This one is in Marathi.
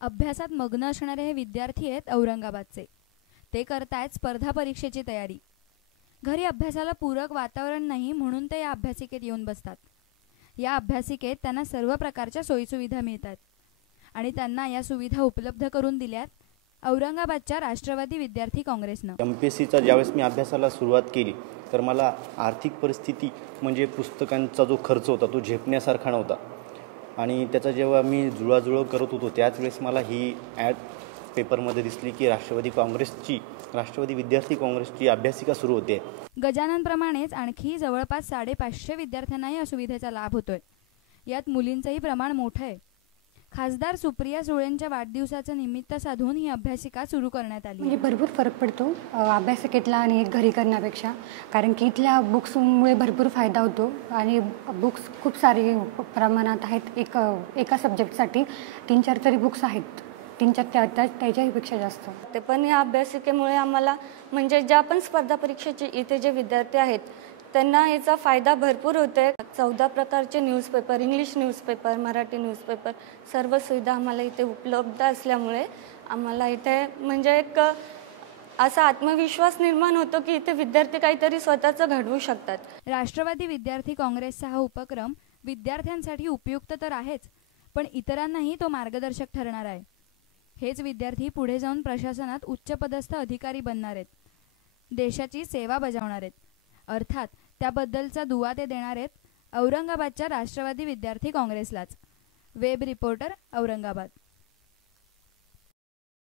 अभ्यासात मग्न असणारे हे विद्यार्थी आहेत औरंगाबादचे। ते करतायत स्पर्धा परीक्षेची तयारी। घरी अभ्यासाला पूरक वातावरण नाही म्हणून ते या अभ्यासिकेत येऊन बसतात। या अभ्यासिकेत त्यांना सर्व प्रकारच्या सोयीसुविधा मिळतात आणि त्यांना या सुविधा उपलब्ध करून दिल्यात औरंगाबादच्या राष्ट्रवादी विद्यार्थी काँग्रेसनं। एमपीएससीचा ज्यावेळेस मी अभ्यासाला सुरुवात केली तर मला आर्थिक परिस्थिती म्हणजे पुस्तकांचा जो खर्च होता तो झेपण्यासारखा नव्हता आणि त्याचा जेव्हा मी जुळवाजुळव करत होतो त्याच वेळेस मला ही ॲड पेपरमध्ये दिसली की राष्ट्रवादी विद्यार्थी काँग्रेसची अभ्यासिका सुरू होते। गजाननप्रमाणेच आणखी जवळपास 550 विद्यार्थ्यांना या सुविधेचा लाभ होतोय। यात मुलींचंही प्रमाण मोठं आहे। खासदार सुप्रिया सुळेंच्या वाढदिवसाचं निमित्त साधून ही अभ्यासिका सुरू करण्यात आली। म्हणजे भरपूर फरक पडतो अभ्यासिकेतला आणि घरी करण्यापेक्षा, कारण की इथल्या बुक्समुळे भरपूर फायदा होतो आणि बुक्स खूप सारे प्रमाणात आहेत। एका सब्जेक्टसाठी 3-4 तरी बुक्स आहेत, 3-4 त्याच्याही पेक्षा जास्त। ते पण या अभ्यासिकेमुळे आम्हाला म्हणजे ज्या पण स्पर्धा परीक्षेचे इथे जे विद्यार्थी आहेत त्यांना याचा फायदा भरपूर होतोय। 14 प्रकारचे newspaper, English newspaper, Marathi newspaper, सर्व सुविधा आम्हाला इथे उपलब्ध असल्यामुळे आम्हाला इथे म्हणजे एक असा आत्मविश्वास निर्माण होतो की इथे विद्यार्थी काहीतरी स्वतःचं घडवू शकतात। राष्ट्रवादी विद्यार्थी काँग्रेसचा हा उपक्रम विद्यार्थ्यांसाठी उपयुक्त तर आहेच, पण इतरांनाही तो मार्गदर्शक ठरणार आहे। हेच विद्यार्थी पुढे जाऊन प्रशासनात उच्चपदस्थ अधिकारी बनणार आहेत, देशाची सेवा बजावणार आहेत। अर्थात त्याबद्दलचा दुवा ते देणार आहेत औरंगाबादच्या राष्ट्रवादी विद्यार्थी काँग्रेसलाच। Web reporter, Aurangabad.